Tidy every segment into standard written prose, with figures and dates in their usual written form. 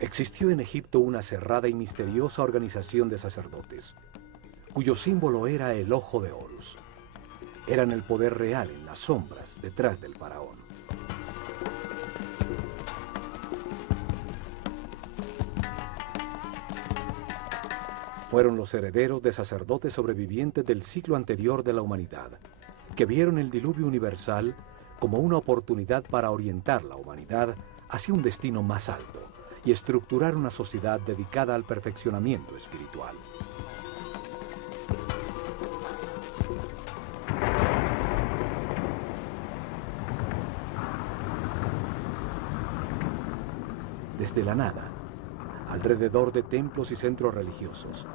Existió en Egipto una cerrada y misteriosa organización de sacerdotes, cuyo símbolo era el ojo de Horus. Eran el poder real en las sombras detrás del faraón. Fueron los herederos de sacerdotes sobrevivientes del ciclo anterior de la humanidad, que vieron el diluvio universal como una oportunidad para orientar la humanidad hacia un destino más alto y estructurar una sociedad dedicada al perfeccionamiento espiritual. Desde la nada, alrededor de templos y centros religiosos,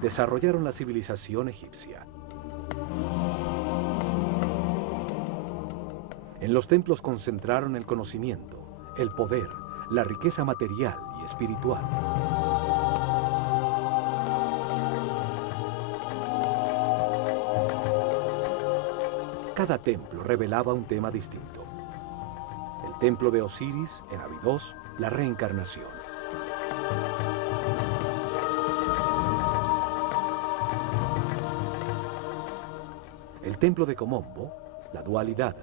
desarrollaron la civilización egipcia. En los templos concentraron el conocimiento, el poder, la riqueza material y espiritual. Cada templo revelaba un tema distinto. El templo de Osiris, en Abidos, la reencarnación. El templo de Komombo, la dualidad.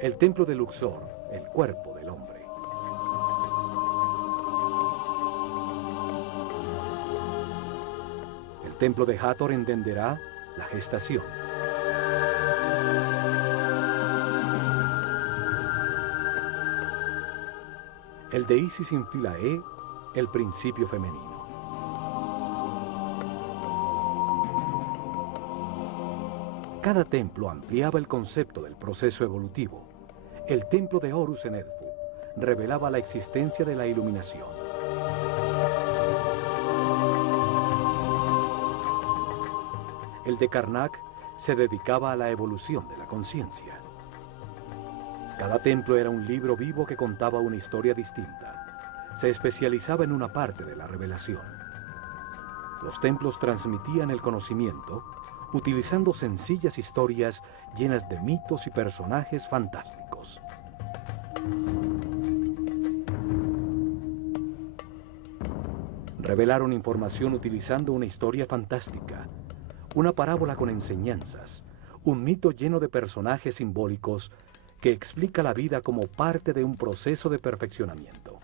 El templo de Luxor, el cuerpo del hombre. El templo de Hathor en Denderah, la gestación. El de Isis en Philae, el principio femenino. Cada templo ampliaba el concepto del proceso evolutivo. El templo de Horus en Edfu revelaba la existencia de la iluminación. El de Karnak se dedicaba a la evolución de la conciencia. Cada templo era un libro vivo que contaba una historia distinta. Se especializaba en una parte de la revelación. Los templos transmitían el conocimiento utilizando sencillas historias llenas de mitos y personajes fantásticos. Revelaron información utilizando una historia fantástica, una parábola con enseñanzas, un mito lleno de personajes simbólicos que explica la vida como parte de un proceso de perfeccionamiento.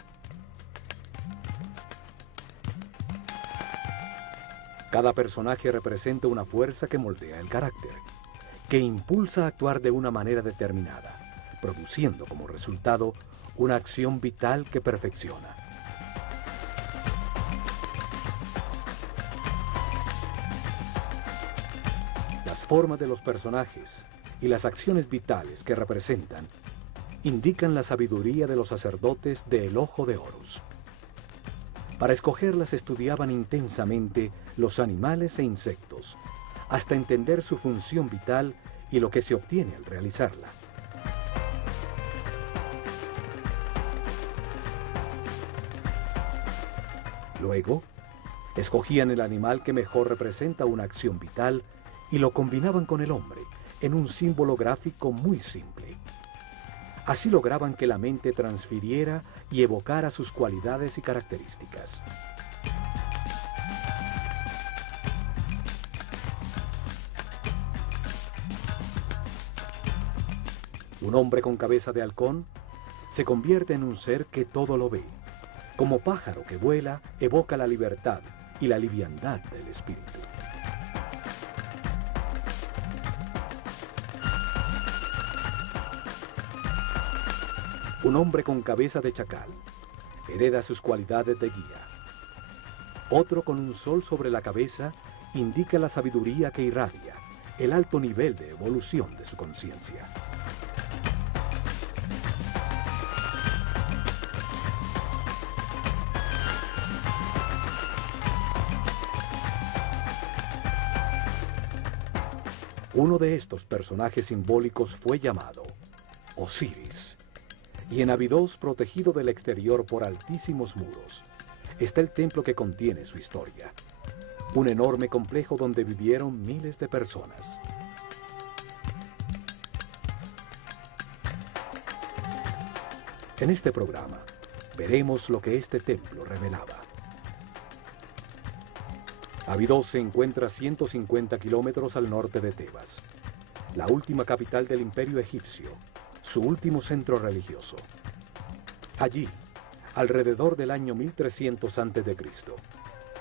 Cada personaje representa una fuerza que moldea el carácter, que impulsa a actuar de una manera determinada, produciendo como resultado una acción vital que perfecciona. Las formas de los personajes y las acciones vitales que representan indican la sabiduría de los sacerdotes del Ojo de Horus. Para escogerlas estudiaban intensamente los animales e insectos, hasta entender su función vital y lo que se obtiene al realizarla. Luego, escogían el animal que mejor representa una acción vital y lo combinaban con el hombre en un símbolo gráfico muy simple. Así lograban que la mente transfiriera y evocara sus cualidades y características. Un hombre con cabeza de halcón se convierte en un ser que todo lo ve. Como pájaro que vuela, evoca la libertad y la liviandad del espíritu. Un hombre con cabeza de chacal hereda sus cualidades de guía. Otro con un sol sobre la cabeza indica la sabiduría que irradia, el alto nivel de evolución de su conciencia. Uno de estos personajes simbólicos fue llamado Osiris. Y en Abidos, protegido del exterior por altísimos muros, está el templo que contiene su historia. Un enorme complejo donde vivieron miles de personas. En este programa, veremos lo que este templo revelaba. Abidos se encuentra a 150 kilómetros al norte de Tebas, la última capital del Imperio egipcio, su último centro religioso. Allí, alrededor del año 1300 a.C.,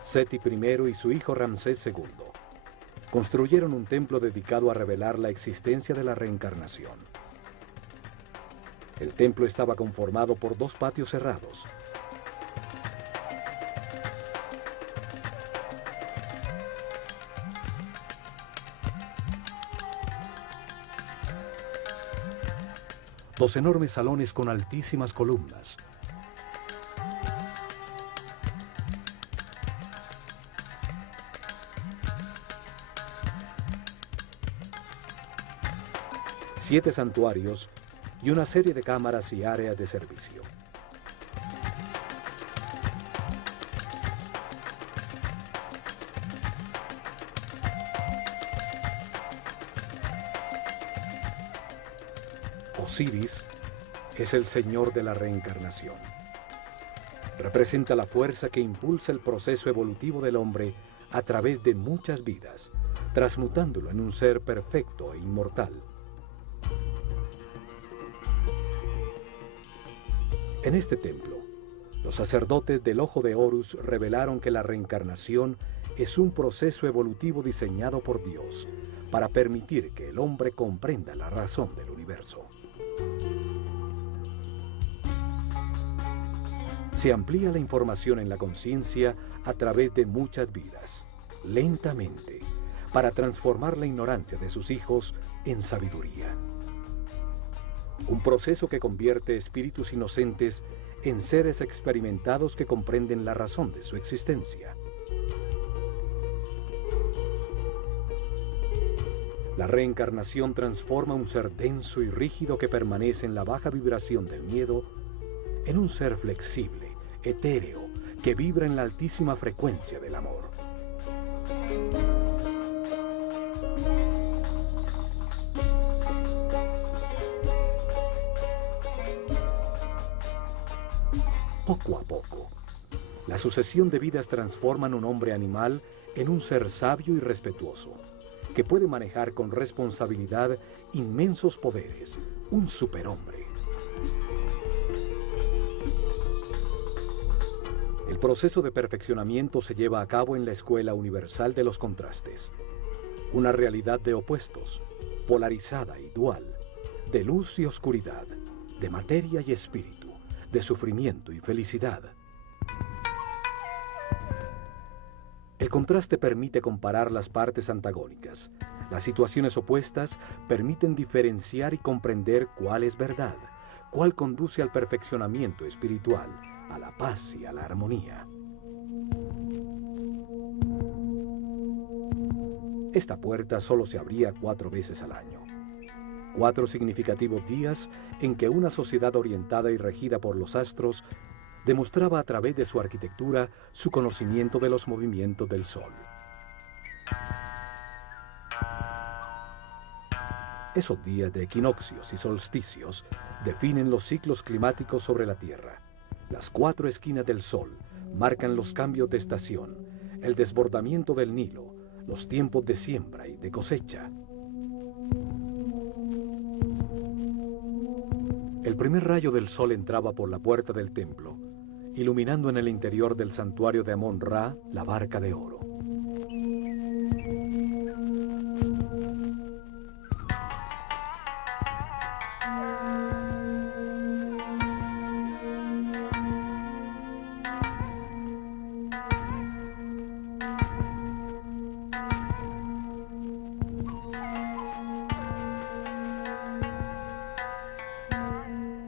Seti I y su hijo Ramsés II construyeron un templo dedicado a revelar la existencia de la reencarnación. El templo estaba conformado por dos patios cerrados. Dos enormes salones con altísimas columnas. Siete santuarios y una serie de cámaras y áreas de servicio. Osiris es el señor de la reencarnación. Representa la fuerza que impulsa el proceso evolutivo del hombre a través de muchas vidas, transmutándolo en un ser perfecto e inmortal. En este templo, los sacerdotes del Ojo de Horus revelaron que la reencarnación es un proceso evolutivo diseñado por Dios para permitir que el hombre comprenda la razón del universo. Se amplía la información en la conciencia a través de muchas vidas, lentamente, para transformar la ignorancia de sus hijos en sabiduría. Un proceso que convierte espíritus inocentes en seres experimentados que comprenden la razón de su existencia. La reencarnación transforma un ser denso y rígido que permanece en la baja vibración del miedo en un ser flexible, etéreo, que vibra en la altísima frecuencia del amor. Poco a poco, la sucesión de vidas transforman un hombre animal en un ser sabio y respetuoso, que puede manejar con responsabilidad inmensos poderes, un superhombre. El proceso de perfeccionamiento se lleva a cabo en la Escuela Universal de los Contrastes, una realidad de opuestos, polarizada y dual, de luz y oscuridad, de materia y espíritu, de sufrimiento y felicidad. El contraste permite comparar las partes antagónicas. Las situaciones opuestas permiten diferenciar y comprender cuál es verdad, cuál conduce al perfeccionamiento espiritual, a la paz y a la armonía. Esta puerta solo se abría 4 veces al año. 4 significativos días en que una sociedad orientada y regida por los astros demostraba a través de su arquitectura su conocimiento de los movimientos del Sol. Esos días de equinoccios y solsticios definen los ciclos climáticos sobre la Tierra. Las 4 esquinas del Sol marcan los cambios de estación, el desbordamiento del Nilo, los tiempos de siembra y de cosecha. El primer rayo del sol entraba por la puerta del templo, iluminando en el interior del santuario de Amón-Ra la barca de oro.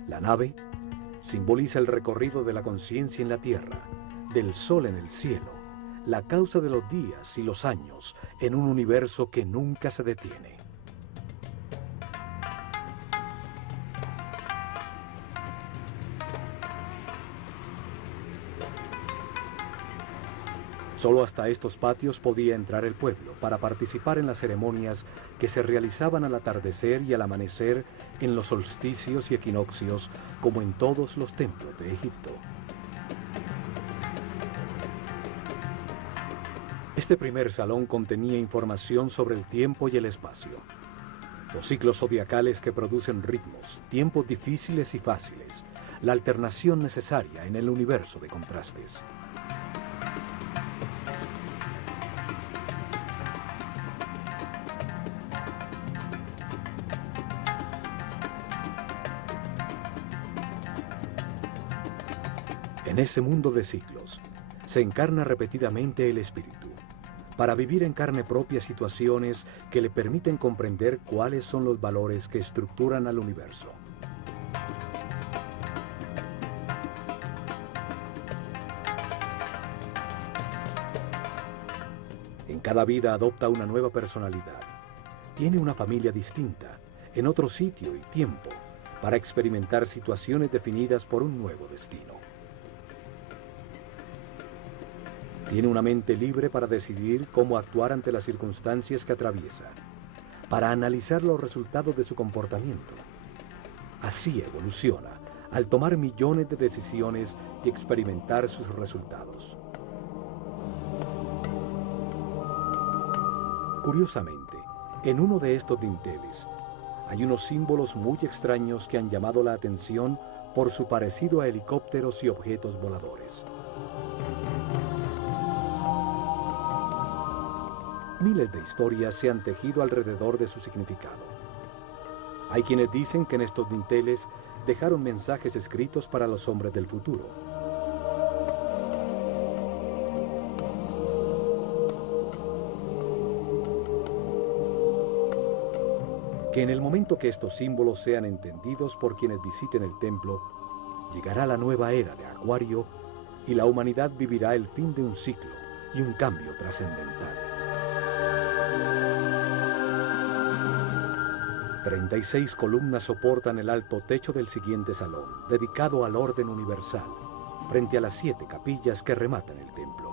La nave simboliza el recorrido de la conciencia en la tierra, del sol en el cielo, la causa de los días y los años en un universo que nunca se detiene. Solo hasta estos patios podía entrar el pueblo para participar en las ceremonias que se realizaban al atardecer y al amanecer en los solsticios y equinoccios, como en todos los templos de Egipto. Este primer salón contenía información sobre el tiempo y el espacio, los ciclos zodiacales que producen ritmos, tiempos difíciles y fáciles, la alternación necesaria en el universo de contrastes. En ese mundo de ciclos, se encarna repetidamente el espíritu, para vivir en carne propia situaciones que le permiten comprender cuáles son los valores que estructuran al universo. En cada vida adopta una nueva personalidad, tiene una familia distinta, en otro sitio y tiempo, para experimentar situaciones definidas por un nuevo destino. Tiene una mente libre para decidir cómo actuar ante las circunstancias que atraviesa, para analizar los resultados de su comportamiento. Así evoluciona, al tomar millones de decisiones y experimentar sus resultados. Curiosamente, en uno de estos dinteles, hay unos símbolos muy extraños que han llamado la atención por su parecido a helicópteros y objetos voladores. Miles de historias se han tejido alrededor de su significado. Hay quienes dicen que en estos dinteles dejaron mensajes escritos para los hombres del futuro. Que en el momento que estos símbolos sean entendidos por quienes visiten el templo, llegará la nueva era de Acuario y la humanidad vivirá el fin de un ciclo y un cambio trascendental. 36 columnas soportan el alto techo del siguiente salón, dedicado al orden universal, frente a las 7 capillas que rematan el templo.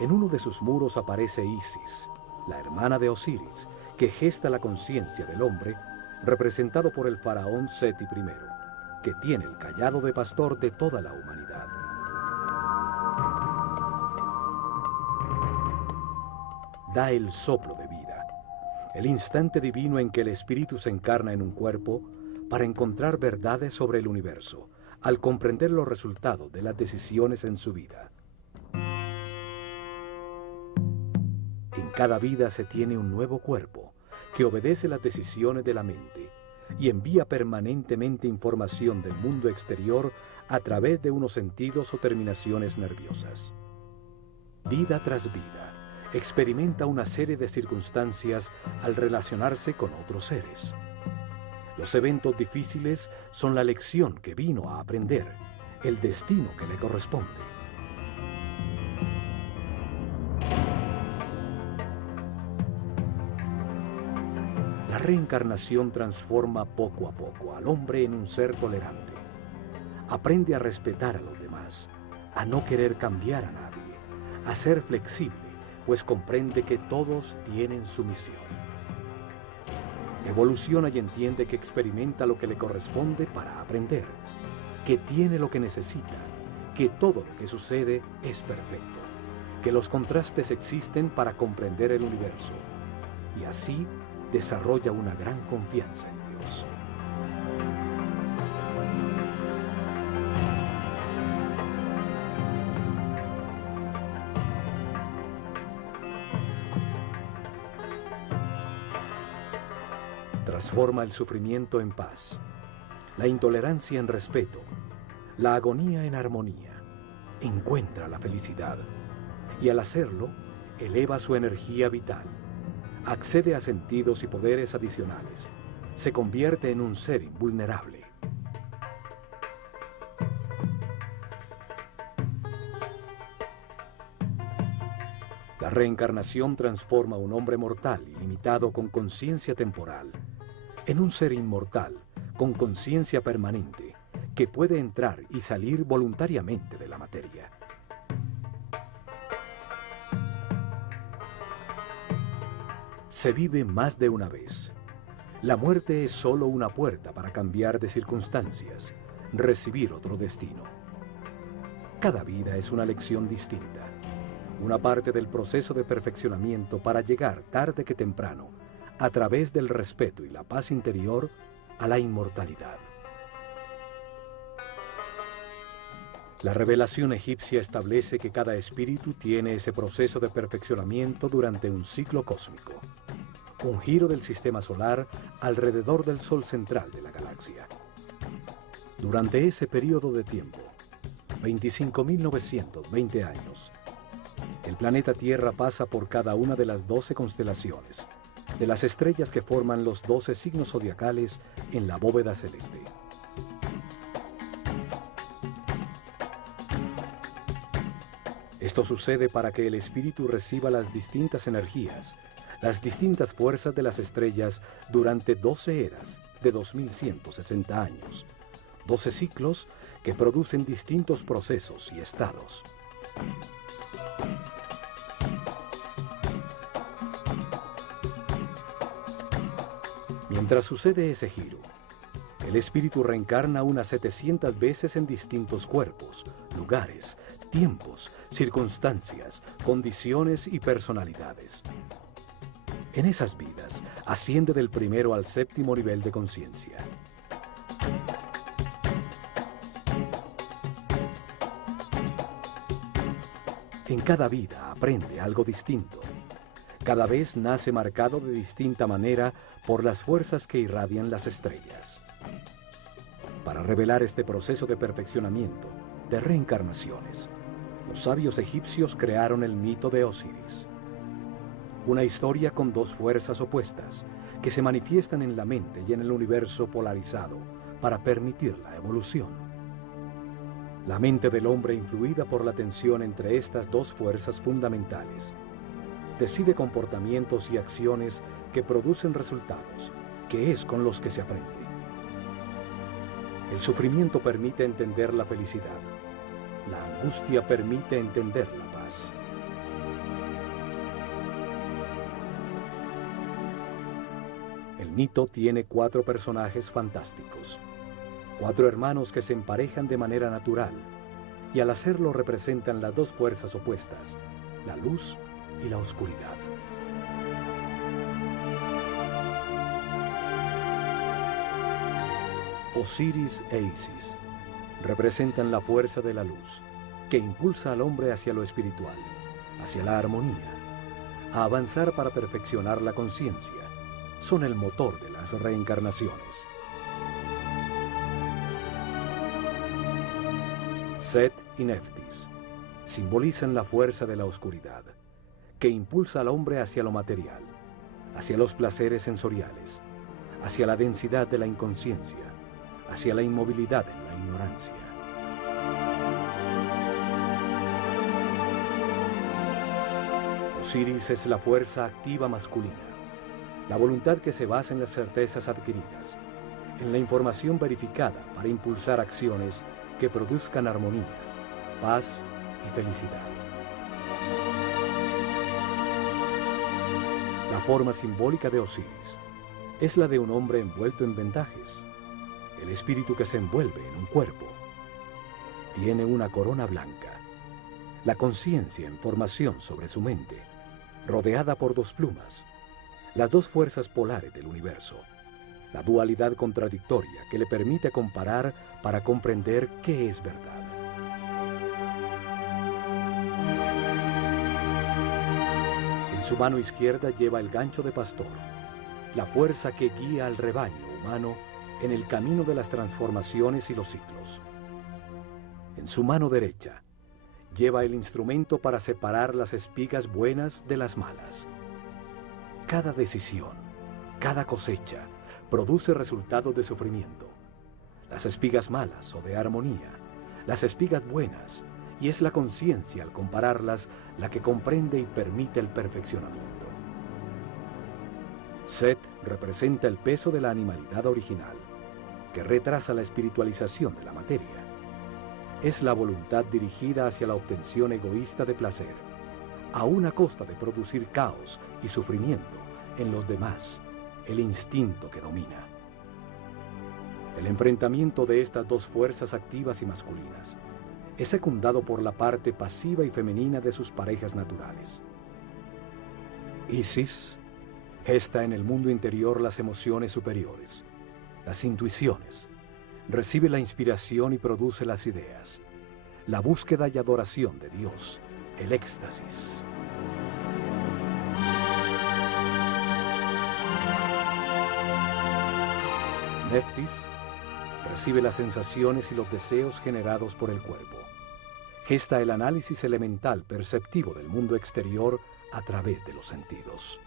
En uno de sus muros aparece Isis, la hermana de Osiris, que gesta la conciencia del hombre, representado por el faraón Seti I, que tiene el cayado de pastor de toda la humanidad. Da el soplo de vida, el instante divino en que el espíritu se encarna en un cuerpo para encontrar verdades sobre el universo, al comprender los resultados de las decisiones en su vida. En cada vida se tiene un nuevo cuerpo que obedece las decisiones de la mente y envía permanentemente información del mundo exterior a través de unos sentidos o terminaciones nerviosas. Vida tras vida, experimenta una serie de circunstancias al relacionarse con otros seres. Los eventos difíciles son la lección que vino a aprender, el destino que le corresponde. La reencarnación transforma poco a poco al hombre en un ser tolerante. Aprende a respetar a los demás, a no querer cambiar a nadie, a ser flexible, pues comprende que todos tienen su misión. Evoluciona y entiende que experimenta lo que le corresponde para aprender, que tiene lo que necesita, que todo lo que sucede es perfecto, que los contrastes existen para comprender el universo, y así desarrolla una gran confianza en Dios. Transforma el sufrimiento en paz, la intolerancia en respeto, la agonía en armonía. Encuentra la felicidad y al hacerlo, eleva su energía vital. Accede a sentidos y poderes adicionales. Se convierte en un ser invulnerable. reencarnación transforma a un hombre mortal y limitado con conciencia temporal en un ser inmortal con conciencia permanente que puede entrar y salir voluntariamente de la materia. Se vive más de una vez. La muerte es solo una puerta para cambiar de circunstancias, recibir otro destino. Cada vida es una lección distinta, una parte del proceso de perfeccionamiento para llegar tarde que temprano, a través del respeto y la paz interior, a la inmortalidad. La revelación egipcia establece que cada espíritu tiene ese proceso de perfeccionamiento durante un ciclo cósmico, un giro del sistema solar alrededor del Sol central de la galaxia. Durante ese periodo de tiempo, 25.920 años, el planeta Tierra pasa por cada una de las 12 constelaciones, de las estrellas que forman los 12 signos zodiacales en la bóveda celeste. Esto sucede para que el espíritu reciba las distintas energías, las distintas fuerzas de las estrellas durante 12 eras de 2160 años, 12 ciclos que producen distintos procesos y estados. Mientras sucede ese giro, el espíritu reencarna unas 700 veces en distintos cuerpos, lugares, tiempos, circunstancias, condiciones y personalidades. En esas vidas, asciende del primero al séptimo nivel de conciencia. En cada vida aprende algo distinto. Cada vez nace marcado de distinta manera por las fuerzas que irradian las estrellas. Para revelar este proceso de perfeccionamiento, de reencarnaciones, los sabios egipcios crearon el mito de Osiris. Una historia con dos fuerzas opuestas que se manifiestan en la mente y en el universo polarizado para permitir la evolución. La mente del hombre, influida por la tensión entre estas dos fuerzas fundamentales, decide comportamientos y acciones que producen resultados, que es con los que se aprende. El sufrimiento permite entender la felicidad. La angustia permite entender la paz. El mito tiene 4 personajes fantásticos, 4 hermanos que se emparejan de manera natural, y al hacerlo representan las dos fuerzas opuestas, la luz y la oscuridad. Osiris e Isis representan la fuerza de la luz, que impulsa al hombre hacia lo espiritual, hacia la armonía, a avanzar para perfeccionar la conciencia. Son el motor de las reencarnaciones. Set y Neftis simbolizan la fuerza de la oscuridad, que impulsa al hombre hacia lo material, hacia los placeres sensoriales, hacia la densidad de la inconsciencia, hacia la inmovilidad en la ignorancia. Osiris es la fuerza activa masculina, la voluntad que se basa en las certezas adquiridas, en la información verificada para impulsar acciones que produzcan armonía, paz y felicidad. La forma simbólica de Osiris es la de un hombre envuelto en vendajes, el espíritu que se envuelve en un cuerpo. Tiene una corona blanca, la conciencia en formación sobre su mente, rodeada por 2 plumas, las 2 fuerzas polares del universo, la dualidad contradictoria que le permite comparar para comprender qué es verdad. En su mano izquierda lleva el gancho de pastor, la fuerza que guía al rebaño humano en el camino de las transformaciones y los ciclos. En su mano derecha lleva el instrumento para separar las espigas buenas de las malas. Cada decisión, cada cosecha, produce resultados de sufrimiento. Las espigas malas o de armonía, las espigas buenas y es la conciencia, al compararlas, la que comprende y permite el perfeccionamiento. Set representa el peso de la animalidad original, que retrasa la espiritualización de la materia. Es la voluntad dirigida hacia la obtención egoísta de placer, a una costa de producir caos y sufrimiento en los demás, el instinto que domina. El enfrentamiento de estas dos fuerzas activas y masculinas es secundado por la parte pasiva y femenina de sus parejas naturales. Isis gesta en el mundo interior las emociones superiores, las intuiciones, recibe la inspiración y produce las ideas, la búsqueda y adoración de Dios, el éxtasis. Neftis recibe las sensaciones y los deseos generados por el cuerpo. Gesta el análisis elemental perceptivo del mundo exterior a través de los sentidos.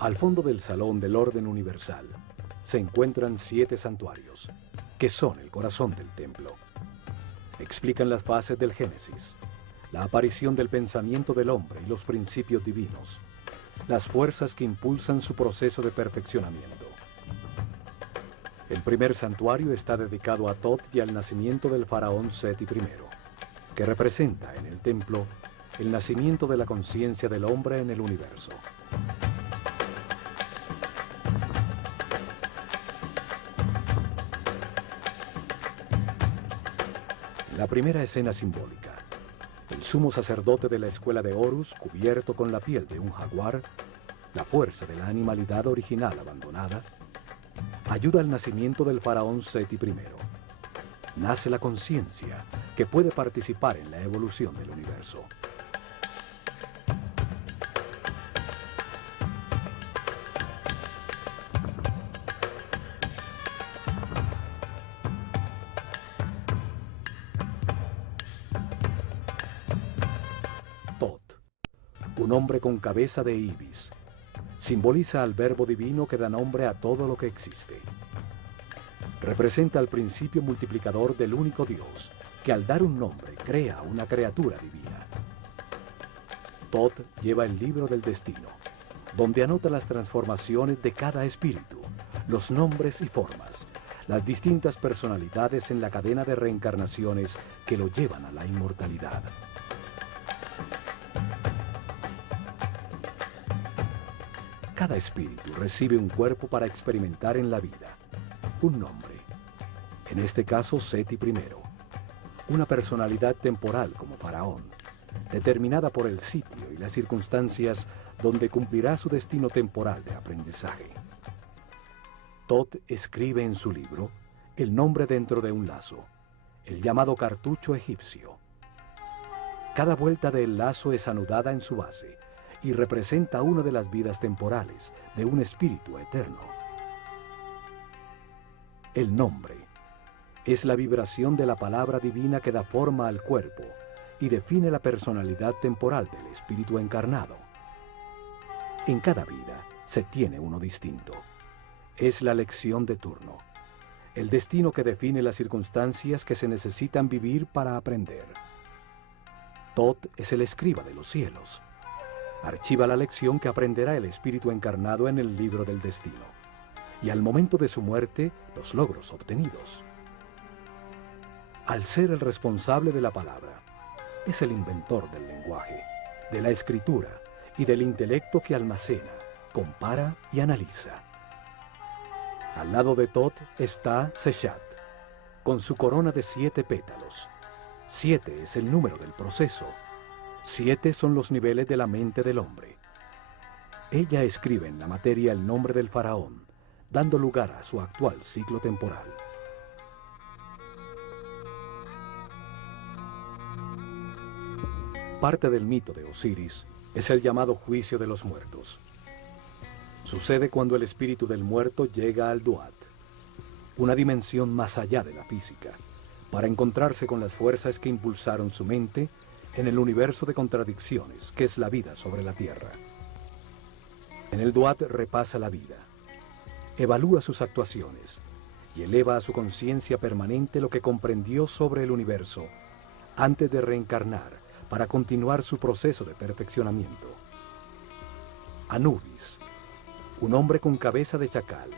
Al fondo del salón del orden universal se encuentran 7 santuarios, que son el corazón del templo. Explican las fases del Génesis, la aparición del pensamiento del hombre y los principios divinos, las fuerzas que impulsan su proceso de perfeccionamiento. El primer santuario está dedicado a Thoth y al nacimiento del faraón Seti I, que representa en el templo el nacimiento de la conciencia del hombre en el universo. La primera escena simbólica. El sumo sacerdote de la escuela de Horus, cubierto con la piel de un jaguar, la fuerza de la animalidad original abandonada, ayuda al nacimiento del faraón Seti I. Nace la conciencia que puede participar en la evolución del universo. Un hombre con cabeza de ibis, simboliza al verbo divino que da nombre a todo lo que existe. Representa el principio multiplicador del único Dios, que al dar un nombre crea una criatura divina. Thoth lleva el libro del destino, donde anota las transformaciones de cada espíritu, los nombres y formas, las distintas personalidades en la cadena de reencarnaciones que lo llevan a la inmortalidad. Cada espíritu recibe un cuerpo para experimentar en la vida, un nombre, en este caso Seti I, una personalidad temporal como faraón, determinada por el sitio y las circunstancias donde cumplirá su destino temporal de aprendizaje. Thoth escribe en su libro el nombre dentro de un lazo, el llamado cartucho egipcio. Cada vuelta del lazo es anudada en su base, y representa una de las vidas temporales de un espíritu eterno. El nombre es la vibración de la palabra divina que da forma al cuerpo y define la personalidad temporal del espíritu encarnado. En cada vida se tiene uno distinto. Es la lección de turno, el destino que define las circunstancias que se necesitan vivir para aprender. Thoth es el escriba de los cielos. Archiva la lección que aprenderá el espíritu encarnado en el libro del destino, y al momento de su muerte, los logros obtenidos. Al ser el responsable de la palabra, es el inventor del lenguaje, de la escritura y del intelecto que almacena, compara y analiza. Al lado de Thoth está Seshat, con su corona de 7 pétalos. 7 es el número del proceso. 7 son los niveles de la mente del hombre. Ella escribe en la materia el nombre del faraón, dando lugar a su actual ciclo temporal. Parte del mito de Osiris es el llamado juicio de los muertos. Sucede cuando el espíritu del muerto llega al Duat, una dimensión más allá de la física, para encontrarse con las fuerzas que impulsaron su mente en el universo de contradicciones que es la vida sobre la Tierra. En el Duat repasa la vida, evalúa sus actuaciones y eleva a su conciencia permanente lo que comprendió sobre el universo antes de reencarnar para continuar su proceso de perfeccionamiento. Anubis, un hombre con cabeza de chacal,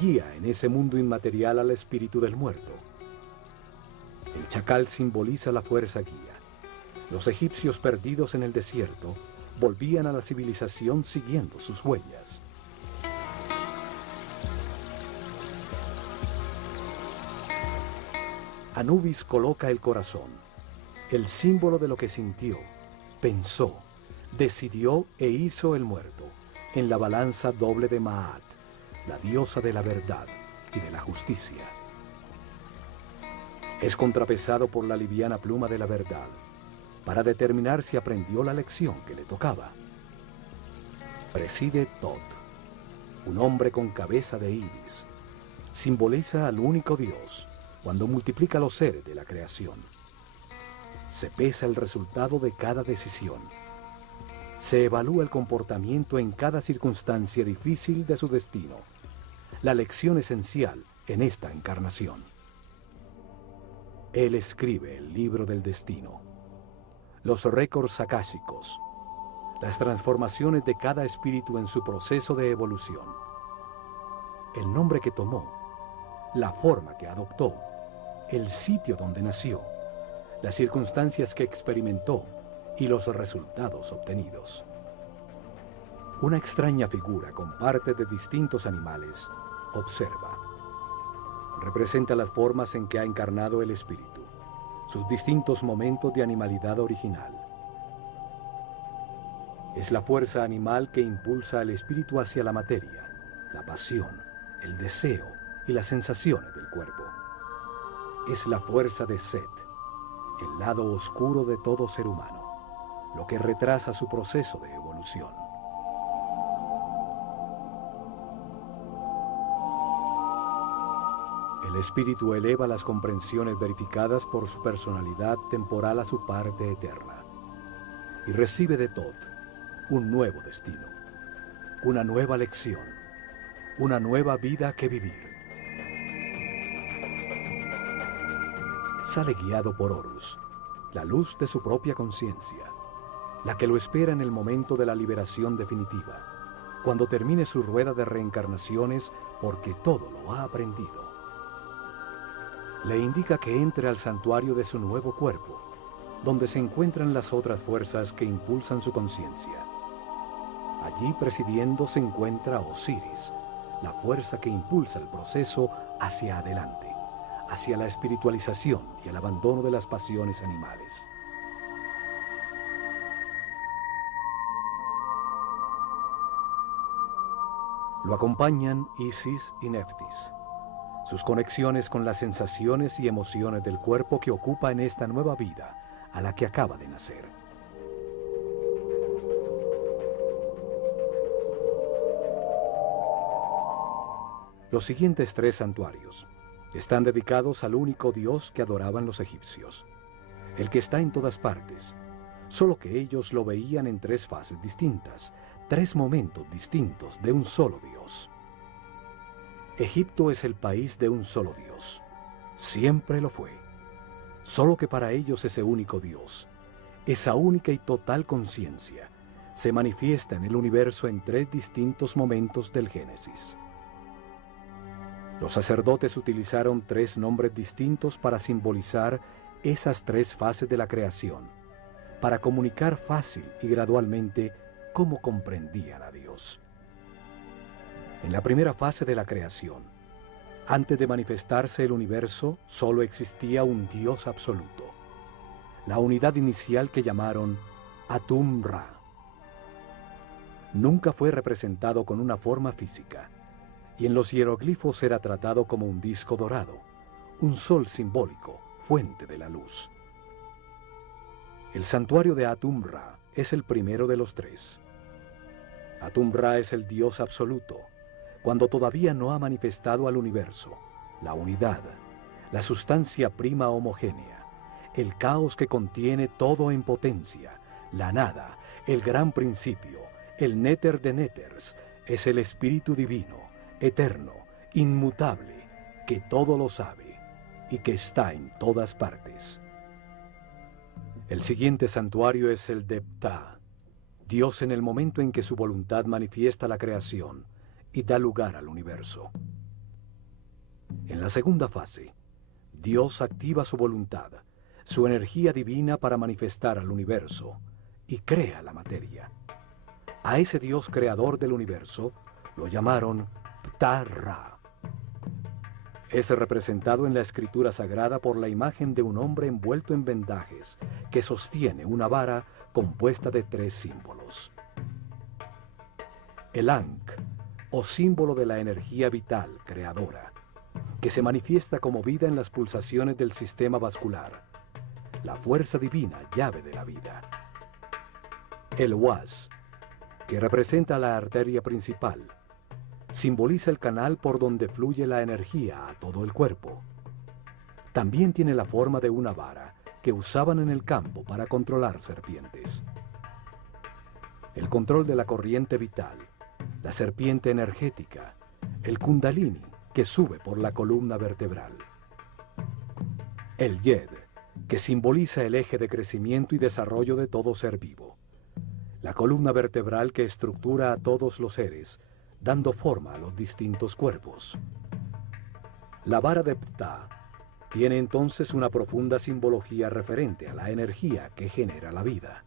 guía en ese mundo inmaterial al espíritu del muerto. El chacal simboliza la fuerza guía. Los egipcios perdidos en el desierto volvían a la civilización siguiendo sus huellas. Anubis coloca el corazón, el símbolo de lo que sintió, pensó, decidió e hizo el muerto, en la balanza doble de Maat, la diosa de la verdad y de la justicia. Es contrapesado por la liviana pluma de la verdad, para determinar si aprendió la lección que le tocaba. Preside Tot, un hombre con cabeza de ibis. Simboliza al único Dios cuando multiplica los seres de la creación. Se pesa el resultado de cada decisión. Se evalúa el comportamiento en cada circunstancia difícil de su destino, la lección esencial en esta encarnación. Él escribe el libro del destino, los récords akáshicos, las transformaciones de cada espíritu en su proceso de evolución, el nombre que tomó, la forma que adoptó, el sitio donde nació, las circunstancias que experimentó y los resultados obtenidos. Una extraña figura con partes de distintos animales observa. Representa las formas en que ha encarnado el espíritu, sus distintos momentos de animalidad original. Es la fuerza animal que impulsa al espíritu hacia la materia, la pasión, el deseo y las sensaciones del cuerpo. Es la fuerza de Set, el lado oscuro de todo ser humano, lo que retrasa su proceso de evolución. El espíritu eleva las comprensiones verificadas por su personalidad temporal a su parte eterna y recibe de Tot un nuevo destino, una nueva lección, una nueva vida que vivir. Sale guiado por Horus, la luz de su propia conciencia, la que lo espera en el momento de la liberación definitiva, cuando termine su rueda de reencarnaciones porque todo lo ha aprendido. Le indica que entre al santuario de su nuevo cuerpo, donde se encuentran las otras fuerzas que impulsan su conciencia. Allí presidiendo se encuentra Osiris, la fuerza que impulsa el proceso hacia adelante, hacia la espiritualización y el abandono de las pasiones animales. Lo acompañan Isis y Neftis, sus conexiones con las sensaciones y emociones del cuerpo que ocupa en esta nueva vida a la que acaba de nacer. Los siguientes 3 santuarios están dedicados al único Dios que adoraban los egipcios, el que está en todas partes, solo que ellos lo veían en 3 fases distintas, 3 momentos distintos de un solo Dios. Egipto es el país de un solo Dios, siempre lo fue, solo que para ellos ese único Dios, esa única y total conciencia, se manifiesta en el universo en 3 distintos momentos del Génesis. Los sacerdotes utilizaron 3 nombres distintos para simbolizar esas 3 fases de la creación, para comunicar fácil y gradualmente cómo comprendían a Dios. En la primera fase de la creación, antes de manifestarse el universo, solo existía un Dios absoluto, la unidad inicial que llamaron Atum-Ra. Nunca fue representado con una forma física, y en los hieroglifos era tratado como un disco dorado, un sol simbólico, fuente de la luz. El santuario de Atum-Ra es el primero de los tres. Atum-Ra es el Dios absoluto, cuando todavía no ha manifestado al universo, la unidad, la sustancia prima homogénea, el caos que contiene todo en potencia, la nada, el gran principio, el néter de néters, es el Espíritu Divino, eterno, inmutable, que todo lo sabe y que está en todas partes. El siguiente santuario es el de Ptah, Dios en el momento en que su voluntad manifiesta la creación y da lugar al universo. En la segunda fase, Dios activa su voluntad, su energía divina para manifestar al universo y crea la materia. A ese Dios creador del universo lo llamaron Ptah-Ra. Es representado en la escritura sagrada por la imagen de un hombre envuelto en vendajes que sostiene una vara compuesta de 3 símbolos. El Ankh, o símbolo de la energía vital creadora, que se manifiesta como vida en las pulsaciones del sistema vascular, la fuerza divina, llave de la vida. El Was, que representa la arteria principal, simboliza el canal por donde fluye la energía a todo el cuerpo. También tiene la forma de una vara que usaban en el campo para controlar serpientes. El control de la corriente vital, la serpiente energética, el kundalini que sube por la columna vertebral. El Yed, que simboliza el eje de crecimiento y desarrollo de todo ser vivo. La columna vertebral que estructura a todos los seres, dando forma a los distintos cuerpos. La vara de Ptah tiene entonces una profunda simbología referente a la energía que genera la vida.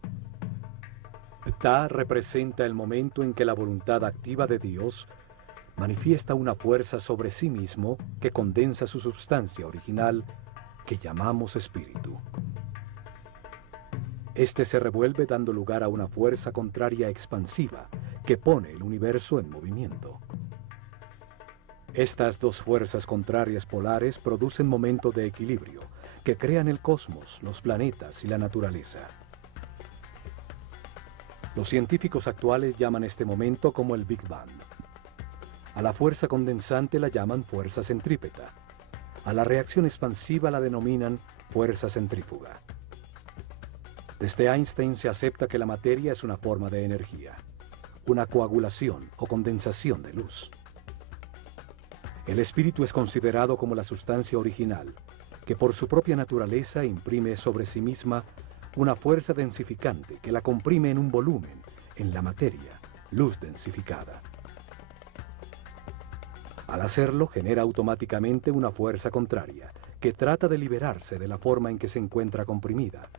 Ptah representa el momento en que la voluntad activa de Dios manifiesta una fuerza sobre sí mismo que condensa su sustancia original, que llamamos espíritu. Este se revuelve dando lugar a una fuerza contraria expansiva que pone el universo en movimiento. Estas dos fuerzas contrarias polares producen momentos de equilibrio que crean el cosmos, los planetas y la naturaleza. Los científicos actuales llaman este momento como el Big Bang. A la fuerza condensante la llaman fuerza centrípeta. A la reacción expansiva la denominan fuerza centrífuga. Desde Einstein se acepta que la materia es una forma de energía, una coagulación o condensación de luz. El espíritu es considerado como la sustancia original, que por su propia naturaleza imprime sobre sí misma una fuerza densificante que la comprime en un volumen, en la materia, luz densificada. Al hacerlo, genera automáticamente una fuerza contraria, que trata de liberarse de la forma en que se encuentra comprimida,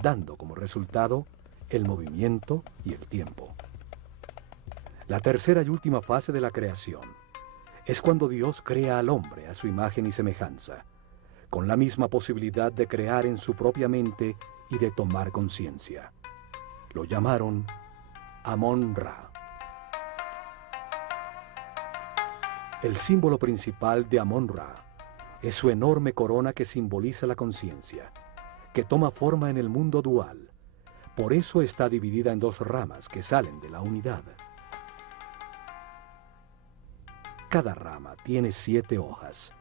dando como resultado el movimiento y el tiempo. La tercera y última fase de la creación es cuando Dios crea al hombre a su imagen y semejanza, con la misma posibilidad de crear en su propia mente y de tomar conciencia. Lo llamaron Amon-Ra. El símbolo principal de Amon-Ra es su enorme corona que simboliza la conciencia, que toma forma en el mundo dual. Por eso está dividida en 2 ramas que salen de la unidad. Cada rama tiene 7 hojas,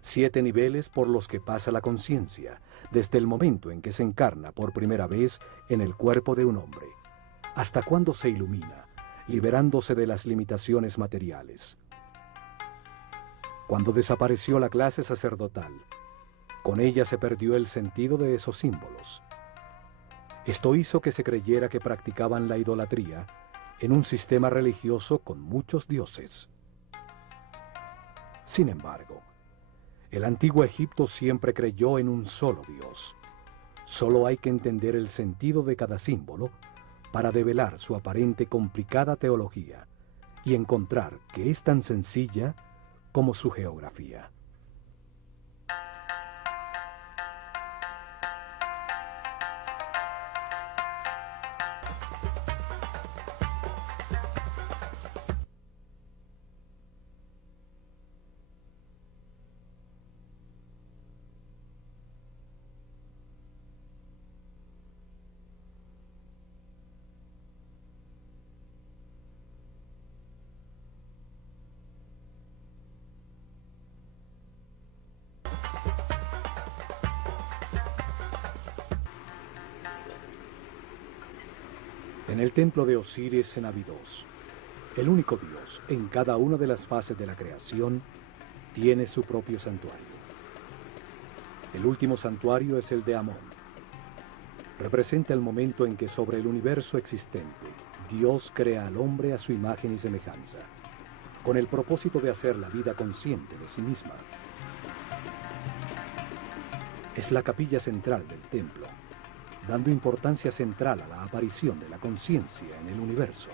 7 niveles por los que pasa la conciencia, desde el momento en que se encarna por primera vez en el cuerpo de un hombre, hasta cuando se ilumina, liberándose de las limitaciones materiales. Cuando desapareció la clase sacerdotal, con ella se perdió el sentido de esos símbolos. Esto hizo que se creyera que practicaban la idolatría en un sistema religioso con muchos dioses. Sin embargo, el antiguo Egipto siempre creyó en un solo Dios. Solo hay que entender el sentido de cada símbolo para develar su aparente complicada teología y encontrar que es tan sencilla como su geografía. En el templo de Osiris en Abidos, el único dios en cada una de las fases de la creación tiene su propio santuario. El último santuario es el de Amón. Representa el momento en que sobre el universo existente, Dios crea al hombre a su imagen y semejanza, con el propósito de hacer la vida consciente de sí misma. Es la capilla central del templo, dando importancia central a la aparición de la conciencia en el universo.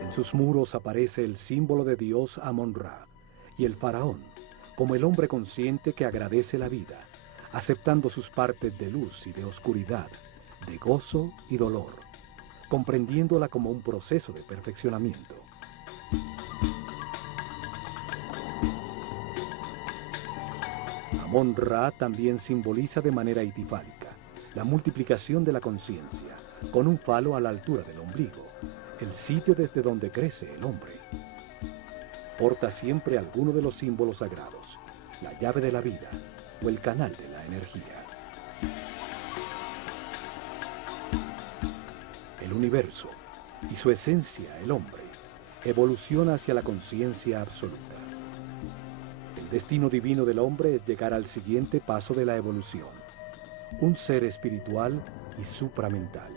En sus muros aparece el símbolo de Dios Amón-Ra y el faraón, como el hombre consciente que agradece la vida, aceptando sus partes de luz y de oscuridad, de gozo y dolor, comprendiéndola como un proceso de perfeccionamiento. Amón-Ra también simboliza de manera itifálica la multiplicación de la conciencia, con un falo a la altura del ombligo, el sitio desde donde crece el hombre. Porta siempre alguno de los símbolos sagrados, la llave de la vida o el canal de la energía. El universo y su esencia, el hombre, evoluciona hacia la conciencia absoluta. El destino divino del hombre es llegar al siguiente paso de la evolución, un ser espiritual y supramental.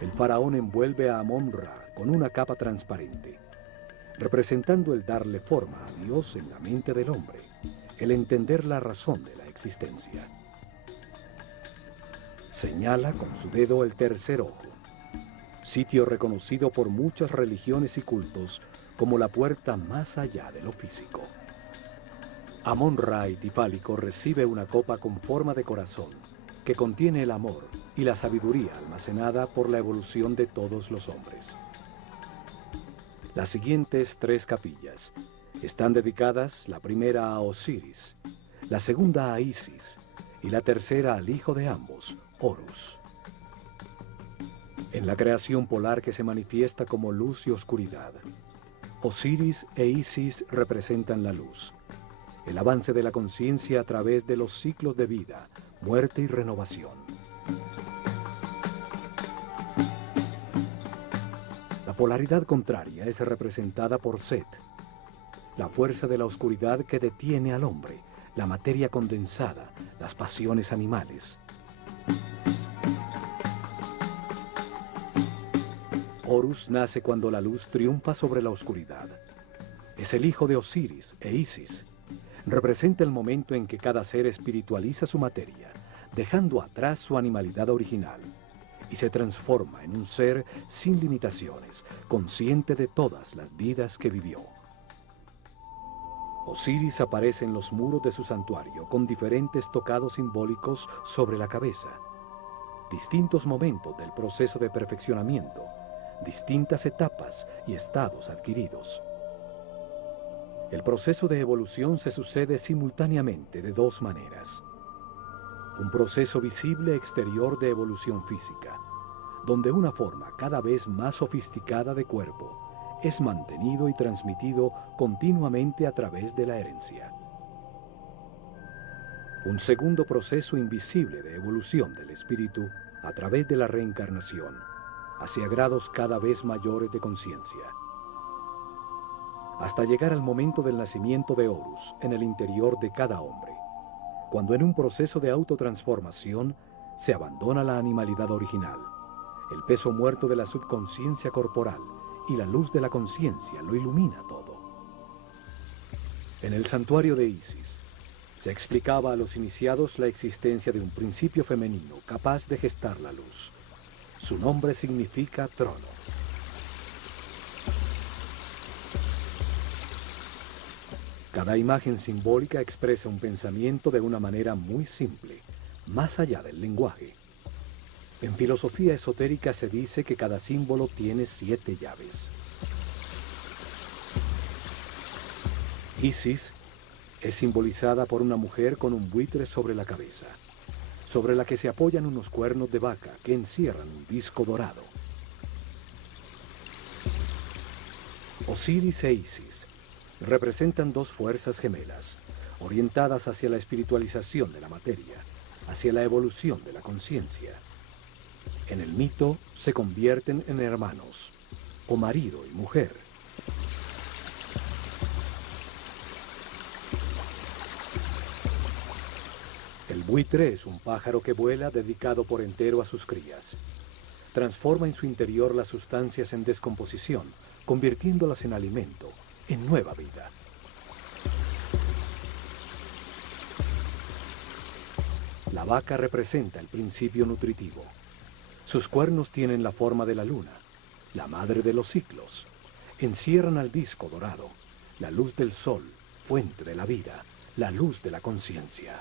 El faraón envuelve a Amón-Ra con una capa transparente, representando el darle forma a Dios en la mente del hombre, el entender la razón de la existencia. Señala con su dedo el tercer ojo, sitio reconocido por muchas religiones y cultos como la puerta más allá de lo físico. Amón-Ra itifálico recibe una copa con forma de corazón que contiene el amor y la sabiduría almacenada por la evolución de todos los hombres. Las siguientes 3 capillas están dedicadas, la primera a Osiris, la segunda a Isis y la tercera al hijo de ambos, Horus. En la creación polar que se manifiesta como luz y oscuridad, Osiris e Isis representan la luz, el avance de la conciencia a través de los ciclos de vida, muerte y renovación. La polaridad contraria es representada por Set, la fuerza de la oscuridad que detiene al hombre, la materia condensada, las pasiones animales. Horus nace cuando la luz triunfa sobre la oscuridad. Es el hijo de Osiris e Isis. Representa el momento en que cada ser espiritualiza su materia, dejando atrás su animalidad original, y se transforma en un ser sin limitaciones, consciente de todas las vidas que vivió. Osiris aparece en los muros de su santuario con diferentes tocados simbólicos sobre la cabeza, distintos momentos del proceso de perfeccionamiento, distintas etapas y estados adquiridos. El proceso de evolución se sucede simultáneamente de 2 maneras. Un proceso visible exterior de evolución física, donde una forma cada vez más sofisticada de cuerpo es mantenido y transmitido continuamente a través de la herencia. Un segundo proceso invisible de evolución del espíritu a través de la reencarnación, hacia grados cada vez mayores de conciencia, hasta llegar al momento del nacimiento de Horus en el interior de cada hombre, cuando en un proceso de autotransformación se abandona la animalidad original, el peso muerto de la subconsciencia corporal y la luz de la conciencia lo ilumina todo. En el santuario de Isis se explicaba a los iniciados la existencia de un principio femenino capaz de gestar la luz. Su nombre significa trono. Cada imagen simbólica expresa un pensamiento de una manera muy simple, más allá del lenguaje. En filosofía esotérica se dice que cada símbolo tiene 7 llaves. Isis es simbolizada por una mujer con un buitre sobre la cabeza, sobre la que se apoyan unos cuernos de vaca que encierran un disco dorado. Osiris e Isis Representan dos fuerzas gemelas, orientadas hacia la espiritualización de la materia, hacia la evolución de la conciencia. En el mito se convierten en hermanos, o marido y mujer. El buitre es un pájaro que vuela dedicado por entero a sus crías. Transforma en su interior las sustancias en descomposición, convirtiéndolas en alimento, en nueva vida. La vaca representa el principio nutritivo. Sus cuernos tienen la forma de la luna, la madre de los ciclos. Encierran al disco dorado, la luz del sol, fuente de la vida, la luz de la conciencia.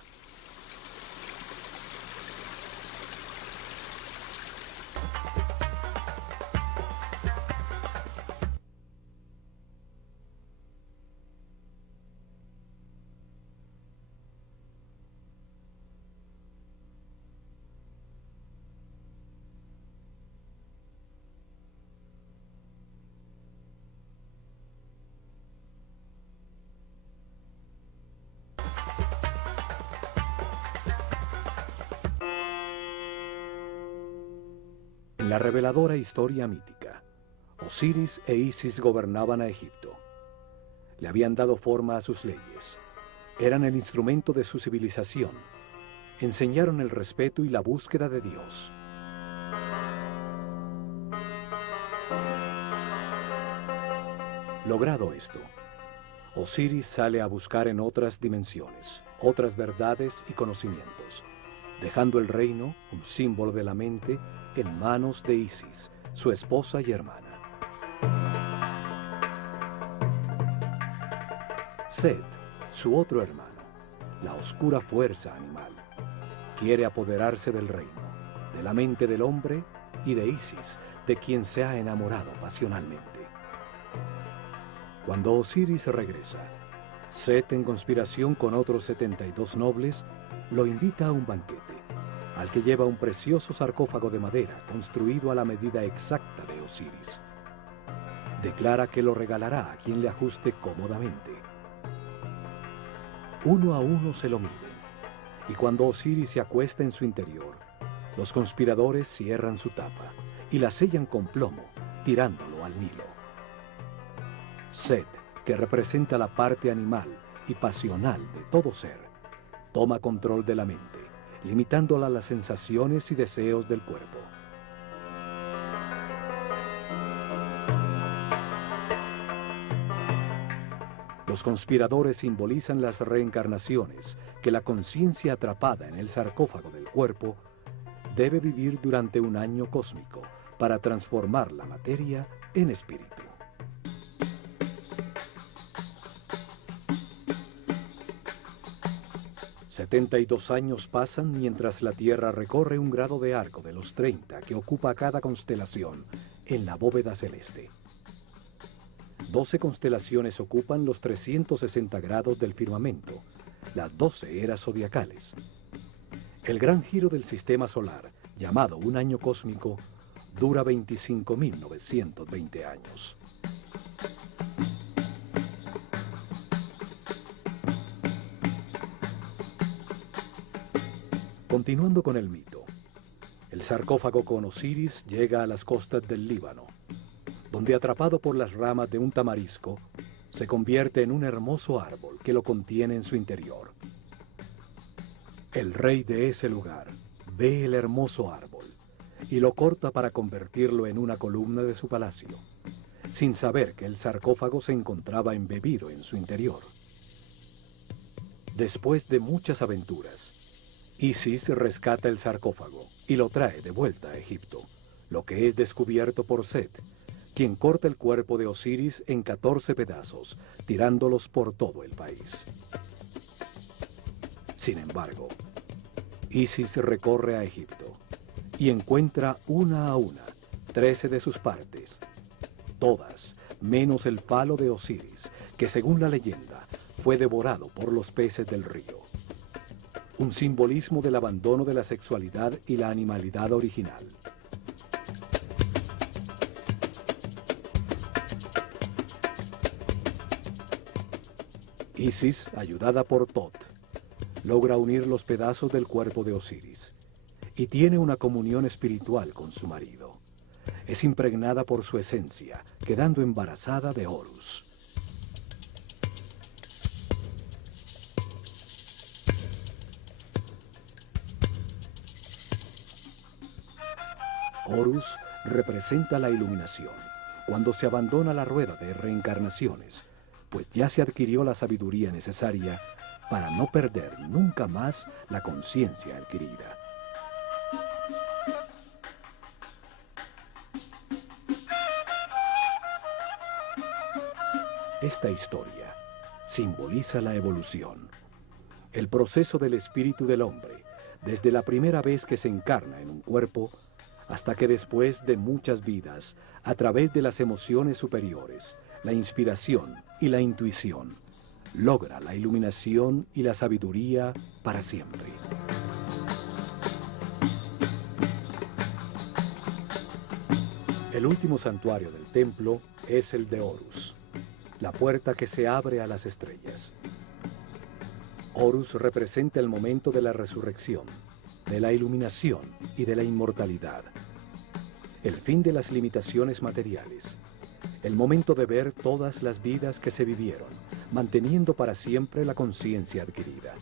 En la reveladora historia mítica, Osiris e Isis gobernaban a Egipto. Le habían dado forma a sus leyes. Eran el instrumento de su civilización. Enseñaron el respeto y la búsqueda de Dios. Logrado esto, Osiris sale a buscar en otras dimensiones, otras verdades y conocimientos, dejando el reino, un símbolo de la mente, en manos de Isis, su esposa y hermana. Set, su otro hermano, la oscura fuerza animal, quiere apoderarse del reino, de la mente del hombre y de Isis, de quien se ha enamorado pasionalmente. Cuando Osiris regresa, Set, en conspiración con otros 72 nobles, lo invita a un banquete, al que lleva un precioso sarcófago de madera construido a la medida exacta de Osiris. Declara que lo regalará a quien le ajuste cómodamente. Uno a uno se lo miden, y cuando Osiris se acuesta en su interior, los conspiradores cierran su tapa y la sellan con plomo, tirándolo al Nilo. Set, que representa la parte animal y pasional de todo ser, toma control de la mente, limitándola a las sensaciones y deseos del cuerpo. Los conspiradores simbolizan las reencarnaciones que la conciencia atrapada en el sarcófago del cuerpo debe vivir durante un año cósmico para transformar la materia en espíritu. $72 años pasan mientras la Tierra recorre un grado de arco de los 30 que ocupa cada constelación en la bóveda celeste. 12 constelaciones ocupan los 360 grados del firmamento, las 12 eras zodiacales. El gran giro del sistema solar, llamado un año cósmico, dura 25.920 años. Continuando con el mito, el sarcófago con Osiris llega a las costas del Líbano, donde, atrapado por las ramas de un tamarisco, se convierte en un hermoso árbol que lo contiene en su interior. El rey de ese lugar ve el hermoso árbol y lo corta para convertirlo en una columna de su palacio, sin saber que el sarcófago se encontraba embebido en su interior. Después de muchas aventuras, Isis rescata el sarcófago y lo trae de vuelta a Egipto, lo que es descubierto por Set, quien corta el cuerpo de Osiris en 14 pedazos, tirándolos por todo el país. Sin embargo, Isis recorre a Egipto y encuentra una a una 13 de sus partes, todas menos el palo de Osiris, que según la leyenda fue devorado por los peces del río. Un simbolismo del abandono de la sexualidad y la animalidad original. Isis, ayudada por Tot, logra unir los pedazos del cuerpo de Osiris y tiene una comunión espiritual con su marido. Es impregnada por su esencia, quedando embarazada de Horus. Horus representa la iluminación, cuando se abandona la rueda de reencarnaciones, pues ya se adquirió la sabiduría necesaria para no perder nunca más la conciencia adquirida. Esta historia simboliza la evolución, el proceso del espíritu del hombre, desde la primera vez que se encarna en un cuerpo, hasta que después de muchas vidas, a través de las emociones superiores, la inspiración y la intuición, logra la iluminación y la sabiduría para siempre. El último santuario del templo es el de Horus, la puerta que se abre a las estrellas. Horus representa el momento de la resurrección, de la iluminación y de la inmortalidad. El fin de las limitaciones materiales. El momento de ver todas las vidas que se vivieron, manteniendo para siempre la conciencia adquirida.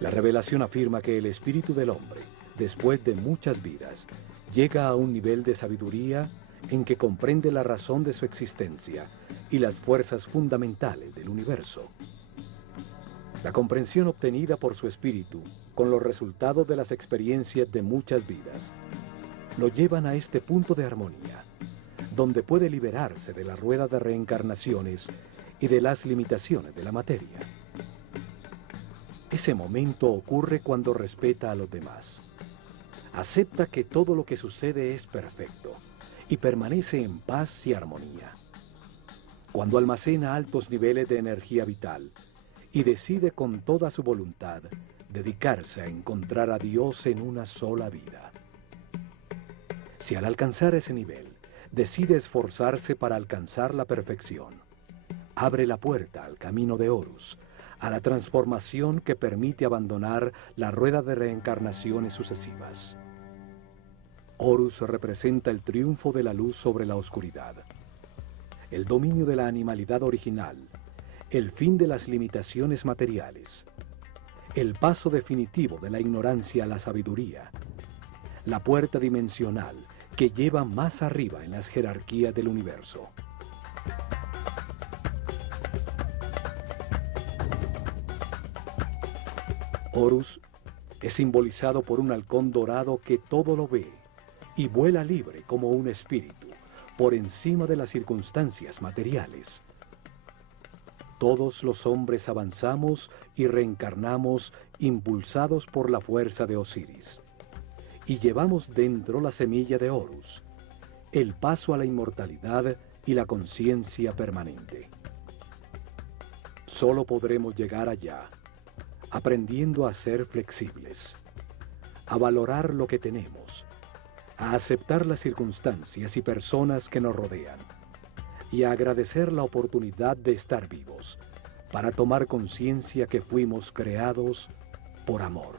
La revelación afirma que el espíritu del hombre, después de muchas vidas, llega a un nivel de sabiduría en que comprende la razón de su existencia y las fuerzas fundamentales del universo. La comprensión obtenida por su espíritu, con los resultados de las experiencias de muchas vidas, lo llevan a este punto de armonía, donde puede liberarse de la rueda de reencarnaciones y de las limitaciones de la materia. Ese momento ocurre cuando respeta a los demás. Acepta que todo lo que sucede es perfecto y permanece en paz y armonía. Cuando almacena altos niveles de energía vital y decide con toda su voluntad dedicarse a encontrar a Dios en una sola vida. Si al alcanzar ese nivel decide esforzarse para alcanzar la perfección, abre la puerta al camino de Horus, a la transformación que permite abandonar la rueda de reencarnaciones sucesivas. Horus representa el triunfo de la luz sobre la oscuridad, el dominio de la animalidad original, el fin de las limitaciones materiales, el paso definitivo de la ignorancia a la sabiduría, la puerta dimensional que lleva más arriba en las jerarquías del universo. Horus es simbolizado por un halcón dorado que todo lo ve y vuela libre como un espíritu, por encima de las circunstancias materiales. Todos los hombres avanzamos y reencarnamos impulsados por la fuerza de Osiris, y llevamos dentro la semilla de Horus, el paso a la inmortalidad y la conciencia permanente. Solo podremos llegar allá, aprendiendo a ser flexibles, a valorar lo que tenemos, a aceptar las circunstancias y personas que nos rodean, y a agradecer la oportunidad de estar vivos, para tomar conciencia que fuimos creados por amor.